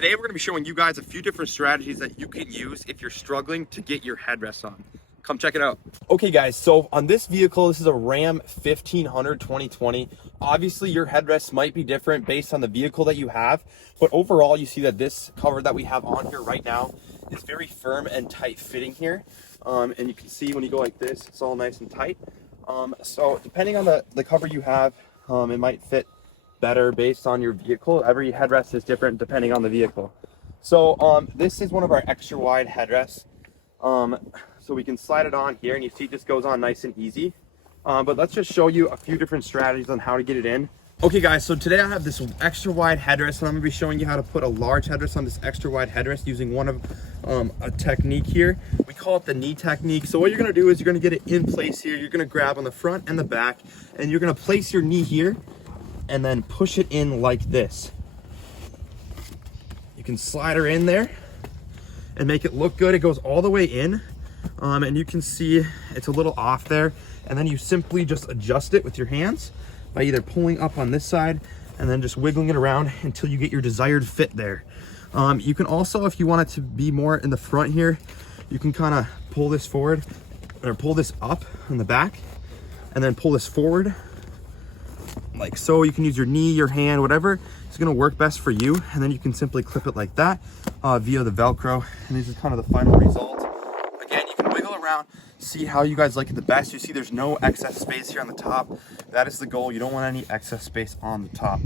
Today we're going to be showing you guys a few different strategies that you can use if you're struggling to get your headrest on. Come check it out. Okay guys, so on this vehicle, this is a Ram 1500 2020. Obviously your headrest might be different based on the vehicle that you have, but overall you see that this cover that we have on here right now is very firm and tight fitting here. And you can see when you go like this, it's all nice and tight. So depending on the cover you have, it might fit better based on your vehicle. Every headrest is different depending on the vehicle. So this is one of our extra wide headrests. So we can slide it on here and you see it just goes on nice and easy. But let's just show you a few different strategies on how to get it in. Okay guys, so today I have this extra wide headrest and I'm gonna be showing you how to put a large headrest on this extra wide headrest using one of a technique here. We call it the knee technique. So what you're gonna do is you're gonna get it in place here. You're gonna grab on the front and the back and you're gonna place your knee here and then push it in like this. You can slide her in there and make it look good. It goes all the way in. And you can see it's a little off there. And then you simply just adjust it with your hands by either pulling up on this side and then just wiggling it around until you get your desired fit there. You can also, if you want it to be more in the front here, you can kind of pull this forward or pull this up in the back and then pull this forward like so. You can use your knee, your hand, whatever is going to work best for you. And then you can simply clip it like that via the Velcro. And this is kind of the final result. Again, you can wiggle around, see how you guys like it the best. You see there's no excess space here on the top. That is the goal. You don't want any excess space on the top.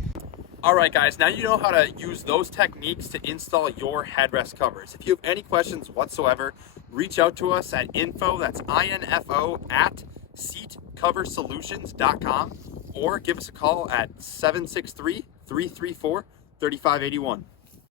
All right, guys, now you know how to use those techniques to install your headrest covers. If you have any questions whatsoever, reach out to us at info, that's INFO, at seatcoversolutions.com, or give us a call at 763-334-3581.